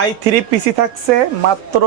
I three পিসি থাকছে মাত্র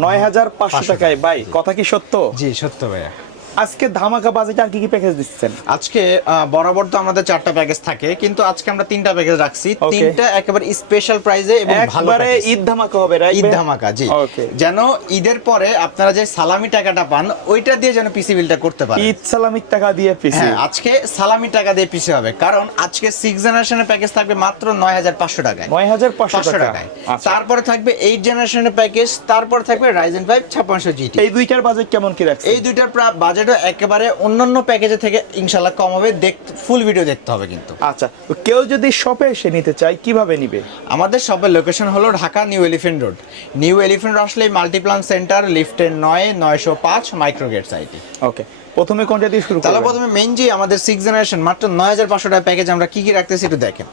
নয় হাজার পাঁচশো। টাকায়। ভাই কথা কি সত্য? জি সত্য ভাইয়া। আজকে ধামাকা বাজেটে আর কি কি প্যাকেজ দিচ্ছেন? আজকে বরাবর তো আমাদের চারটা প্যাকেজ থাকে কিন্তু আজকে আমরা তিনটা প্যাকেজ রাখছি। তিনটা একেবারে স্পেশাল প্রাইজে এবং ভালো ঈদ ধামাকা হবে ঈদ ধামাকা জি। যেন ঈদের পরে আপনারা যে সালামি টাকাটা পান ওইটা দিয়ে যেন পিসি বিলটা করতে পারেন। ঈদ সালামির টাকা দিয়ে পিসি হ্যাঁ আজকে সালামি টাকা দিয়ে পিসি হবে কারণ আজকে সিক্স জেনারেশনের প্যাকেজ থাকবে মাত্র নয় হাজার পাঁচশো টাকায়। নয় হাজার পাঁচশো পাঁচশো টাকা। টাকায়। আচ্ছা। তারপরে থাকবে এইট জেনারেশনের প্যাকেজ তারপর থাকবে রাইজেন ফাইভ ছাপ্পান্নশো জিটি এই দুইটার বাজেট কেমন কি রাখছে এই দুইটার প্রা- বাজেটও একেবারে অন্যান্য প্যাকেজে থেকে ইনশাল্লাহ কম হবে। দেখ ফুল ভিডিও দেখতে হবে কিন্তু। আচ্ছা কেউ যদি শপে এসে নিতে চায় কীভাবে নিবে? আমাদের শপের লোকেশন হলো Dhaka New Elephant Road New Elephant Road আসলে মাল্টিপ্লান সেন্টার লিফটের নয় নয়শো পাঁচ মাইক্রোগেট সাইটে ওকে প্রথমে কোনটা দিয়ে শুরু তাহলে প্রথমে মেইন যে আমাদের সিক্স জেনারেশন মাত্র নয় হাজার পাঁচশো টাকা প্যাকেজ আমরা কি কি রাখতেছি একটু দেখেন।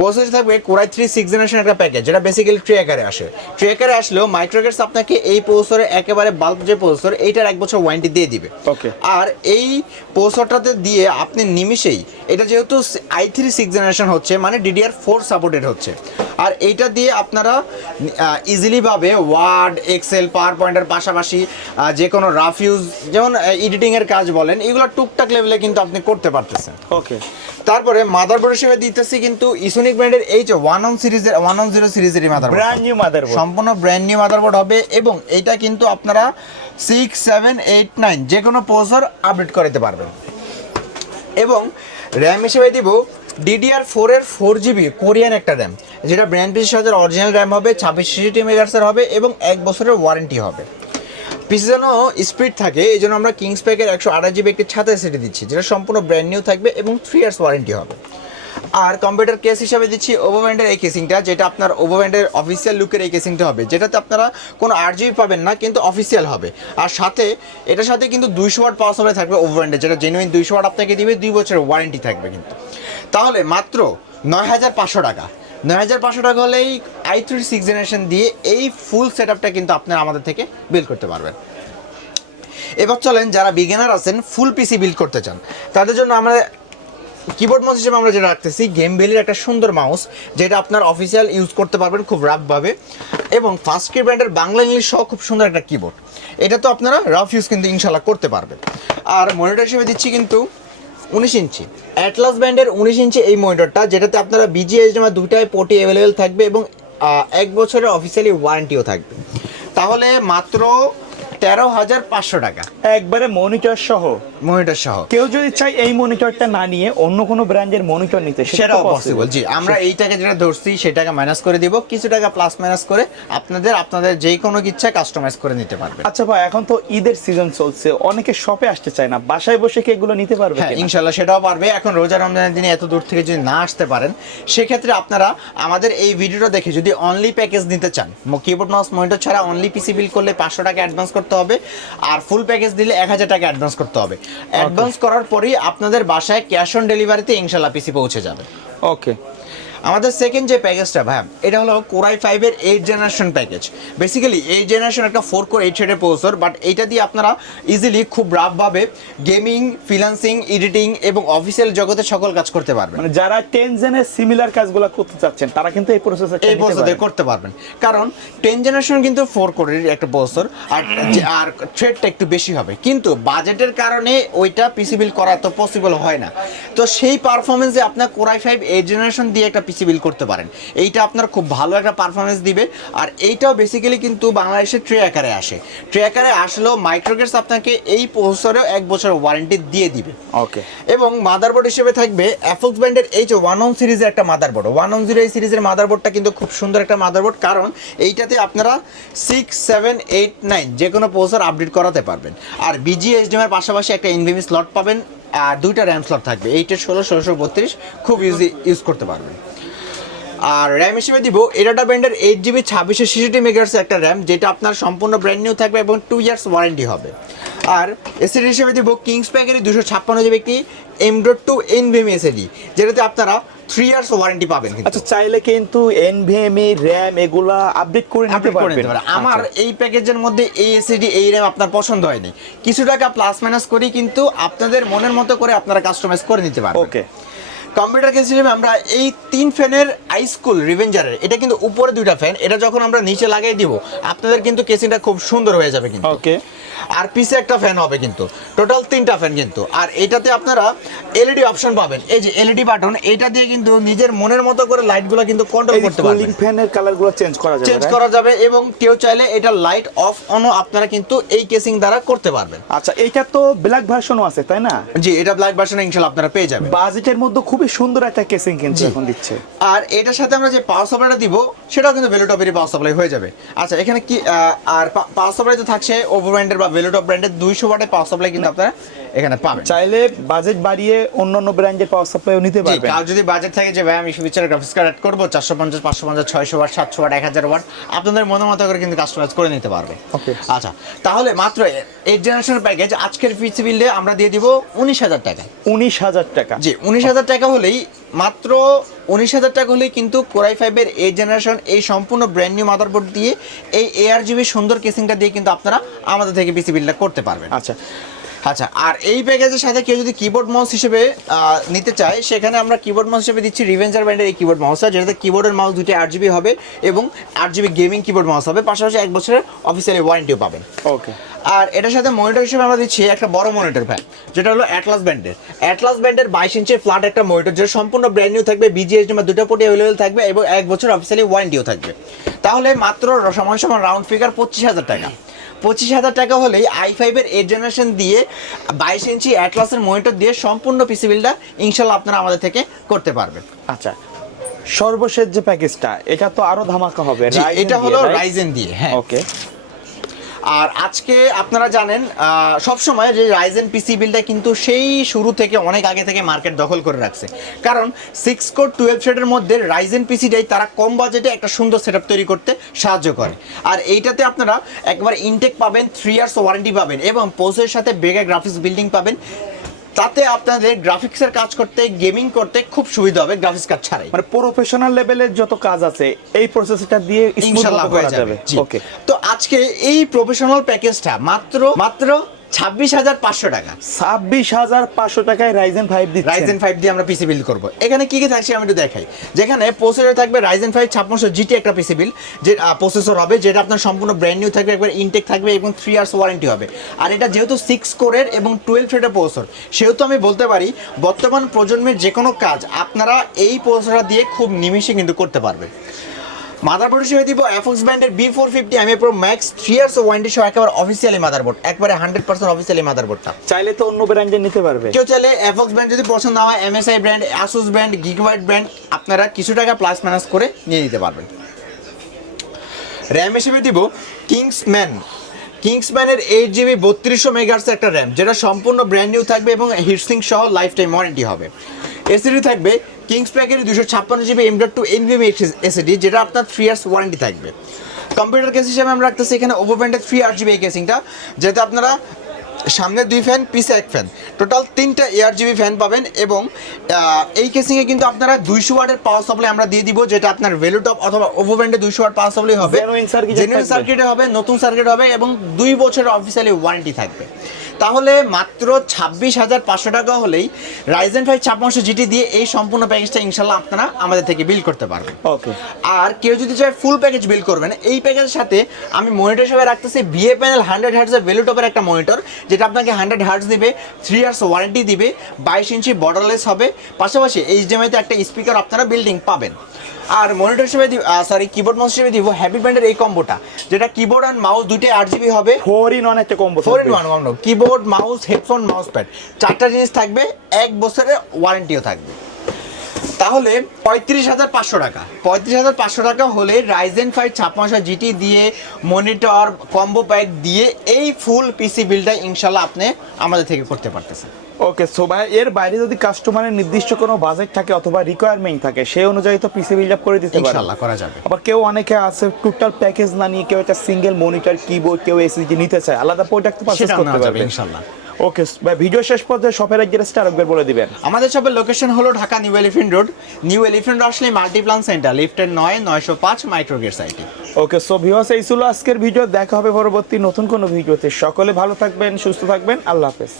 প্রসেসর থাকবে core i three six generation একটা প্যাকেজ যেটা বেসিক্যালি ট্রে আকারে আসে। ট্রে আকারে আসলেও মাইক্রোগেটস আপনাকে এই প্রসেসরে একেবারে বাল্ব যে প্রসেসর এইটার এক বছর ওয়ারেন্টি দিয়ে দিবে। Okay. আর এই প্রসেসরটাতে দিয়ে আপনি নিমিষেই এটা যেহেতু আই থ্রি সিক্স জেনারেশন হচ্ছে মানে ডিডিআর ফোর সাপোর্টেড হচ্ছে। আর এইটা দিয়ে আপনারা ইজিলি ভাবে ওয়ার্ড এক্সেল পাওয়ার পয়েন্টের পাশাপাশি যে কোনো রাফ ইউজ যেমন এডিটিং এর কাজ বলেন এগুলো টুকটাক লেভেলে কিন্তু আপনি করতে পারতেছেন। ওকে তারপরে মাদারবোর্ড হিসেবে দিতেছি কিন্তু ইসোনিক ব্র্যান্ডের এই যে ওয়ান অন সিরিজের ওয়ান অন জিরো সিরিজের মাদারবোর্ড ব্র্যান্ড নিউ মাদারবোর্ড সম্পূর্ণ ব্র্যান্ড নিউ মাদারবোর্ড হবে এবং এইটা কিন্তু আপনারা সিক্স সেভেন এইট নাইন যে কোনো প্রসেসর আপডেট করতে পারবেন। এবং র্যাম হিসেবে দিব ডিডিআর ফোর এর ফোর জিবি কোরিয়ান একটা র্যাম যেটা ব্র্যান্ড পিসের সাথে অরিজিনাল র্যাম হবে ছাব্বিশ সিসিটি মেগার্সের হবে এবং এক বছরের ওয়ারেন্টি হবে। পিসি যেন স্পিড থাকে, এই জন্য আমরা কিংস প্যাকের একশো আড়াই জিবি একটি ছাতা সেটি দিচ্ছি, যেটা সম্পূর্ণ ব্র্যান্ড নিউ থাকবে এবং থ্রি ইয়ার্স ওয়ারেন্টি হবে। আর কম্পিউটার কেস হিসাবে দিচ্ছি ওভোভ্যান্ডের এই কেসিংটা যেটা আপনার ওভোভ্যান্ডের অফিসিয়াল লুকের এই কেসিংটা হবে। যেটাতে আপনারা কোনো আট জিবি পাবেন না, কিন্তু অফিসিয়াল হবে। আর সাথে, এটার সাথে কিন্তু দুইশো ওয়াট পাওয়ার সাপ্লাই থাকবে ওভোভ্যান্ডের যেটা জেনুইন দুইশো ওয়াট আপনাকে দিবে, দুই বছরের ওয়ারেন্টি থাকবে কিন্তু। তাহলে মাত্র নয় হাজার পাঁচশো টাকা। নয় হাজার পাঁচশো টাকা হলেই আই থ্রি সিক্স জেনারেশন দিয়ে এই ফুল সেট আপটা কিন্তু আপনারা আমাদের থেকে বিল করতে পারবেন। এবার চলেন, যারা বিগিনার আছেন ফুল পিসি বিল্ড করতে চান, তাদের জন্য আমরা কিবোর্ড মাউস হিসেবে আমরা যেটা রাখতেছি গেম বেলির একটা সুন্দর মাউস যেটা আপনার অফিসিয়াল ইউজ করতে পারবেন খুব রাফভাবে এবং ফার্স্ট কি ব্র্যান্ডের বাংলা ইংলিশ সহ খুব সুন্দর একটা কিবোর্ড এটা তো আপনারা রাফ ইউজ কিন্তু ইনশাল্লাহ করতে পারবেন। আর মনিটর হিসেবে দিচ্ছি কিন্তু উনিশ ইঞ্চি। অ্যাটলাস ব্র্যান্ডের উনিশ ইঞ্চি এই মনিটরটা যেটাতে আপনারা বিজিএসডিএমআই দুটাই পোটি অ্যাভেলেবেল থাকবে এবং এক বছরের অফিসিয়ালি ওয়ারেন্টিও থাকবে। তাহলে মাত্র তেরো হাজার পাঁচশো টাকা। একবারে মনিটর সহ। মনিটর সহ। কেউ যদি চায় এই মনিটরটা না নিয়ে অন্য কোনো ব্র্যান্ডের মনিটর নিতে সেটাও পসিবল জি। আমরা এই টাকা যেটা ধরছি সেটাকে মাইনাস করে দিব। কিছু টাকা প্লাস মাইনাস করে আপনাদের আপনাদের যেই কোনো ইচ্ছা কাস্টমাইজ করে নিতে পারবেন। আচ্ছা ভাই এখন তো ঈদের সিজন চলছে। অনেকে শপে আসতে চায় না। বাসায় বসে কি এগুলো নিতে পারবে হ্যাঁ কিনা? ইনশাল্লাহ সেটাও পারবে। এখন রোজা রমজানের দিনে এত দূর থেকে যদি না আসতে পারেন সেক্ষেত্রে আপনারা আমাদের এই ভিডিওটা দেখে যদি অনলি প্যাকেজ নিতে চান কিবোর্ড মাউস মনিটর ছাড়া অনলি পিসি বিল করলে পাঁচশো টাকা অ্যাডভান্স করতে হবে আর ফুল প্যাকেজ দিলে এক হাজার টাকা অ্যাডভান্স করতে হবে। অ্যাডভান্স করার পরই আপনাদের বাসায় ক্যাশ অন ডেলিভারিতে ইনশাল্লাহ পিসি পৌঁছে যাবে। ওকে আমাদের সেকেন্ড যে প্যাকেজটা ভাই এটা হলো কোরাই ফাইভের eight generation package basically eight generation একটা ফোর কোর এইট শেডের প্রসেসর বাট এইটা দিয়ে আপনারা ইজিলি খুব রাফভাবে গেমিং ফ্রিল্যান্সিং এডিটিং এবং অফিসিয়াল জগতে সকল কাজ করতে পারবেন। মানে যারা টেন জেনের সিমিলার কাজগুলো করতে চাচ্ছেন তারা কিন্তু এই প্রসেসর এই প্রসেসর করতে পারবেন। কারণ টেন জেনারেশন কিন্তু ফোর কোরের একটা প্রসেসর আর আর থ্রেডটা একটু বেশি হবে। কিন্তু বাজেটের কারণে ওইটা পিসি বিল করা তো পসিবল হয় না। তো সেই পারফরমেন্সে আপনার কোরাই ফাইভ এইট জেনারেশন দিয়ে একটা পিসি বিল করতে পারেন। এইটা আপনার খুব ভালো একটা পারফরমেন্স দিবে। আর এইটাও বেসিক্যালি কিন্তু বাংলাদেশে ট্রে আকারে আসে। ট্রে আকারে আসলেও মাইক্রোগেটস আপনাকে এই প্রসেসরেও এক বছর ওয়ারেন্টি দিয়ে দিবে। ওকে এবং মাদারবোর্ড হিসেবে থাকবে অ্যাফক্স ব্র্যান্ডের এই যে ওয়ান অন সিরিজের একটা মাদারবোর্ড ওয়ান অন জিরো এই সিরিজের মাদারবোর্ডটা কিন্তু খুব সুন্দর একটা মাদারবোর্ড কারণ এইটাতে আপনারা সিক্স সেভেন এইট নাইন যে কোনো প্রসেসর আপডেট করাতে পারবেন। আর বিজিএসডিএম এর পাশাপাশি একটা এনভিএমি স্লট পাবেন আর দুইটা র্যাম স্লট থাকবে। এইটের ষোলো ষোলোশো বত্রিশ খুব ইউজি ইউজ করতে পারবেন। আর র্যাম হিসেবে দিব এডাটা ব্র্যান্ডের এইট জিবি ছাব্বিশশো সিসিটি মেগার্স একটা র্যাম যেটা আপনার সম্পূর্ণ ব্র্যান্ড নিউ থাকবে এবং টু ইয়ার্স ওয়ারেন্টি হবে। আর এসিডি হিসেবে দিব কিংস প্যাকের দুশো ছাপ্পান্ন জিবি একটি M dot two NVMe SSD যেটাতে আপনারা থ্রি ইয়ার্স ওয়ারেন্টি পাবেন কিন্তু। আচ্ছা চাইলে কিন্তু এনভিএমই র্যাম এগুলা আপডেট করে নিতে পারবেন। আমার আচ্ছা। এই প্যাকেজের মধ্যে এই এসিডি এই র্যাম আপনার পছন্দ হয়নি। কিছু টাকা প্লাস মাইনাস করি কিন্তু আপনাদের মনের মতো করে আপনারা কাস্টমাইজ করে নিতে পারবেন। ওকে কম্পিউটার কেস হিসেবে আমরা এই তিন ফ্যানের আইস্কুল রিভেঞ্জারের এটা কিন্তু উপরে দুইটা ফ্যান, এটা যখন আমরা নিচে লাগিয়ে দিব, আপনাদের কিন্তু কেসিংটা খুব সুন্দর হয়ে যাবে কিন্তু। ওকে আর পিছে একটা ফ্যান হবে কিন্তু। টোটাল তিনটা ফ্যান কিন্তু। আর এটাতে আপনারা এলইডি অপশন পাবেন। এই যে এলইডি বাটন এটা দিয়ে কিন্তু নিজের মনের মতো করে লাইটগুলো কিন্তু কন্ট্রোল করতে কুলিং পারবেন ফ্যানের কালারগুলো চেঞ্জ করা যাবে চেঞ্জ করা যাবে এবং কেউ চাইলে এটা লাইট অফ অনও আপনারা কিন্তু এই কেসিং দ্বারা করতে পারবেন। আচ্ছা এইটা তো ব্ল্যাক ভার্সনও আছে তাই না? জি এটা ব্ল্যাক ভার্সন ইনশাআল্লাহ আপনারা পেয়ে যাবেন। বাজেটের মধ্যে খুবই সুন্দর একটা কেসিং কিন্তু এখন দিচ্ছে। আর এটার সাথে আমরা যে পাওয়ার সাপ্লাইটা দিব সেটাও কিন্তু ভেলোটপেরই পাওয়ার সাপ্লাই হয়ে যাবে। আচ্ছা এখানে কি আর পাওয়ার সাপ্লাই তো থাকছে ওভো ব্র্যান্ডের বা ভেলোটপ ব্র্যান্ডের দুইশো ওয়াটে পাওয়ার সাপ্লাই কিন্তু আপনারা এখানে পাবেন। চাইলে বাজেট বাড়িয়ে অন্যান্য ব্র্যান্ডের পাওয়ার সাপ্লাইও নিতে পারবেন। কার যদি বাজেট থাকে যে ভাই আমি ফিউচার গ্রাফিক্স কার্ড অ্যাড করব চারশো পঞ্চাশ পাঁচশো পঞ্চাশ ছয়শো ওয়াট সাতশো ওয়াট এক হাজার ওয়াট আপনাদের মনে মতো করে কিন্তু কাস্টমাইজ করে নিতে পারবে। ওকে আচ্ছা তাহলে মাত্র এইট জেনারেশনের প্যাকেজ আজকের পিসি বিল্ডে আমরা দিয়ে দিব উনিশ হাজার টাকায় উনিশ হাজার টাকা। জি উনিশ হাজার টাকা হলেই মাত্র উনিশ হাজার টাকা হলেই কিন্তু কোরাই ফাইভের এই জেনারেশন এই সম্পূর্ণ ব্র্যান্ড নিউ মাদারবোর্ড দিয়ে এই এআর জিবি সুন্দর কেসিংটা দিয়ে কিন্তু আপনারা আমাদের থেকে পিসি বিল্ডটা করতে পারবেন। আচ্ছা আচ্ছা আর এই প্যাকেজের সাথে কেউ যদি কিবোর্ড মাউস হিসেবে নিতে চায় সেখানে আমরা কিবোর্ড মাউস হিসেবে দিচ্ছি রিভেঞ্জার ব্র্যান্ডের এই কিবোর্ড মাউসটা যেটাতে কিবোর্ডের মাউস দুটি আট জিবি হবে এবং আট জিবি গেমিং কিবোর্ড মাউস হবে। পাশাপাশি এক বছরের অফিসিয়ালি ওয়ারেন্টিও পাবেন। ওকে আর এটার সাথে মনিটর হিসেবে আমরা দিচ্ছি একটা বড় মনিটর ফ্যান যেটা হলো অ্যাটলাস ব্যান্ডের অ্যাটলাস ব্যান্ডের বাইশ ইঞ্চের ফ্ল্যাট একটা মনিটর যেটা সম্পূর্ণ ব্র্যান্ড নিউ থাকবে বিজিএস বা দুটো পোর্টে অ্যাভেলেবেল থাকবে এবং এক বছর অফিসিয়ালি ওয়ারেন্টিও থাকবে। তাহলে মাত্র সময় সমান রাউন্ড ফিগার পঁচিশ হাজার টাকা। পঁচিশ হাজার টাকা হলেই আই ফাইভের এইট জেনারেশন দিয়ে বাইশ ইঞ্চি অ্যাটলাসের মনিটর দিয়ে সম্পূর্ণ পিসি বিলটা ইনশাল্লাহ আপনারা আমাদের থেকে করতে পারবেন। আচ্ছা সর্বশেষ যে প্যাকেজটা এটা তো আরও ধামাকা হবে এটা হলো রাইজেন দিয়ে হ্যাঁ। ওকে আর আজকে আপনারা জানেন সবসময় যে রাইজেন পিসি বিলটা কিন্তু সেই শুরু থেকে অনেক আগে থেকে মার্কেট দখল করে রাখছে। কারণ সিক্স কোর টুয়েলভ সেটের মধ্যে রাইজেন পিসিটাই তারা কম বাজেটে একটা সুন্দর সেট তৈরি করতে সাহায্য করে। আর এইটাতে আপনারা একবার ইনটেক পাবেন থ্রি ইয়ার্স ওয়ারেন্টি পাবেন এবং পোসের সাথে বেগা গ্রাফিক্স বিল্ডিং পাবেন। তাতে আপনাদের গ্রাফিক্সের কাজ করতে গেমিং করতে খুব সুবিধা হবে গ্রাফিক্স কার্ড ছাড়াই। মানে প্রফেশনাল লেভেলের যত কাজ আছে এই প্রসেসটা দিয়ে ইনশাআল্লাহ হয়ে যাবে। ওকে তো আজকে এই প্রফেশনাল প্যাকেজটা মাত্র মাত্র ছাব্বিশ হাজার পাঁচশো টাকা। ছাব্বিশ হাজার পাঁচশো টাকায় রাইজেন ফাইভ দিচ্ছে রাইজেন ফাইভ দিয়ে আমরা পিসি বিল করব। এখানে কি কি থাকছে আমি একটু দেখাই। যেখানে প্রসেসর থাকবে রাইজেন ফাইভ ছাপ্পান্নশো জিটি একটা পিসি বিল যে প্রসেসর হবে যেটা আপনার সম্পূর্ণ ব্র্যান্ড নিউ থাকবে একবার ইনটেক থাকবে এবং থ্রি ইয়ার্স ওয়ারেন্টি হবে। আর এটা যেহেতু সিক্স কোরের এবং টুয়েলভ থ্রেডের প্রসেসর সেহেতু আমি বলতে পারি বর্তমান প্রজন্মের যে কোনো কাজ আপনারা এই প্রসেসরটা দিয়ে খুব নিমিষে কিন্তু করতে পারবেন। মাদারবোর্ড হিসেবে দিব এফক্স ব্র্যান্ডের B four fifty M pro max three years warranty সহ একেবারে অফিসিয়ালি মাদারবোর্ড একবারে হান্ড্রেড পার্সেন্ট অফিসিয়ালি মাদারবোর্ডটা চাইলে তো অন্য ব্র্যান্ডের নিতে পারবে। কেউ চাইলে এফক্স ব্র্যান্ড যদি পছন্দ না হয় MSI brand ASUS brand Gigabyte brand আপনারা কিছু টাকা প্লাস মাইনাস করে নিয়ে নিতে পারবেন। র্যাম হিসেবে দিব কিংসম্যান কিংসম্যানের এইট জিবি বত্রিশশো মেগার্স একটা র্যাম যেটা সম্পূর্ণ ব্র্যান্ড নিউ থাকবে এবং হিটসিং সহ লাইফ টাইম ওয়ারেন্টি হবে এসিডি থাকবে কিংস প্যাকের দুশো ছাপ্পান্ন GB M dot two NVMe SSD যেটা আপনার থ্রি ইয়ার্স ওয়ারেন্টি থাকবে। কম্পিউটার কেস হিসেবে আমরা রাখতেছি এখানে ওভো ব্র্যান্ডের থ্রি আর জিবি এই কেসিংটা যেটা আপনারা সামনে দুই ফ্যান পিছে এক ফ্যান টোটাল তিনটা এয়ার জিবি ফ্যান পাবেন এবং এই কেসিংয়ে কিন্তু আপনারা দুইশো ওয়াটের পাওয়ার সাপ্লাই আমরা দিয়ে দিব যেটা আপনার ভ্যালুটপ অথবা ওভো ব্র্যান্ডের দুইশো ওয়াট পাওয়ার সাপ্লাই হবে। জেনুইন। সার্কিটে হবে নতুন সার্কিট হবে এবং দুই বছরের অফিসিয়ালি ওয়ারেন্টি থাকবে। তাহলে মাত্র ছাব্বিশ হাজার পাঁচশো টাকা হলেই রাইজেন ফাইভ ছাপ্পান্নশো জিটি দিয়ে এই সম্পূর্ণ প্যাকেজটা ইনশাল্লাহ আপনারা আমাদের থেকে বিল করতে পারবেন। ওকে আর কেউ যদি চায় ফুল প্যাকেজ বিল করবেন এই প্যাকেজের সাথে আমি মনিটর হিসেবে রাখতেছি বিএ প্যানেল হান্ড্রেড হার্টসের ভ্যালুটপের একটা মনিটর যেটা আপনাকে হান্ড্রেড হার্টস দিবে থ্রি ইয়ার্স ওয়ারেন্টি দিবে বাইশ ইঞ্চি বর্ডারলেস হবে পাশাপাশি এইচডিএমআইতে একটা স্পিকার আপনারা বিল্ডিং পাবেন। আর মনিটর হিসেবে সরি কিবোর্ড মাউস হিসেবে দিব হ্যাপি ব্র্যান্ডের এই কম্বোটা যেটা কিবোর্ড অ্যান্ড মাউস দুইটাই আট জিবি হবে ফোর ইন ওয়ান একটা combo four in one one keyboard mouse headphone mouse pad চারটা জিনিস থাকবে এক বছরের ওয়ারেন্টিও থাকবে। তাহলে পঁয়ত্রিশ হাজার পাঁচশো টাকা। পঁয়ত্রিশ হাজার পাঁচশো টাকা হলে রাইজেন ফাইভ ছাপ্পান্নশো জিটি দিয়ে মনিটর কম্বো প্যাক দিয়ে এই ফুল পিসি বিলটা ইনশাল্লাহ আপনি আমাদের থেকে করতে পারতেছেন। ওকে সো ভাই এর বাইরে যদি কাস্টমারের নির্দিষ্ট কোনো বাজেট থাকে অথবা রিকোয়ারমেন্ট থাকে সেই অনুযায়ী তো পিসি বিল্ড আপ করে দিতে পারে ইনশাল্লাহ করা যাবে। আবার কেউ অনেকে আছে টোটাল প্যাকেজ না নিয়ে কেউ একটা সিঙ্গেল মনিটর কিবোর্ড কেউ এসএসডি নিতে চায় আলাদা প্রোডাক্ট পারচেজ করতে পারবে। ইনশাল্লাহ ওকে ভাই ভিডিও শেষ পর্যায়ে শপের অ্যাড্রেসটা আরেকবার বলে দিবেন। আমাদের শপের লোকেশন হলো Dhaka New Elephant Road New Elephant আসলে মাল্টিপ্লান সেন্টার লিফটের নয় নয়শো পাঁচ মাইক্রোগেট সাইটে ওকে সো ভিউয়ার্স এই ছিল আজকের ভিডিও দেখা হবে পরবর্তী নতুন কোনো ভিডিওতে সকলে ভালো থাকবেন সুস্থ থাকবেন। আল্লাহ হাফেজ।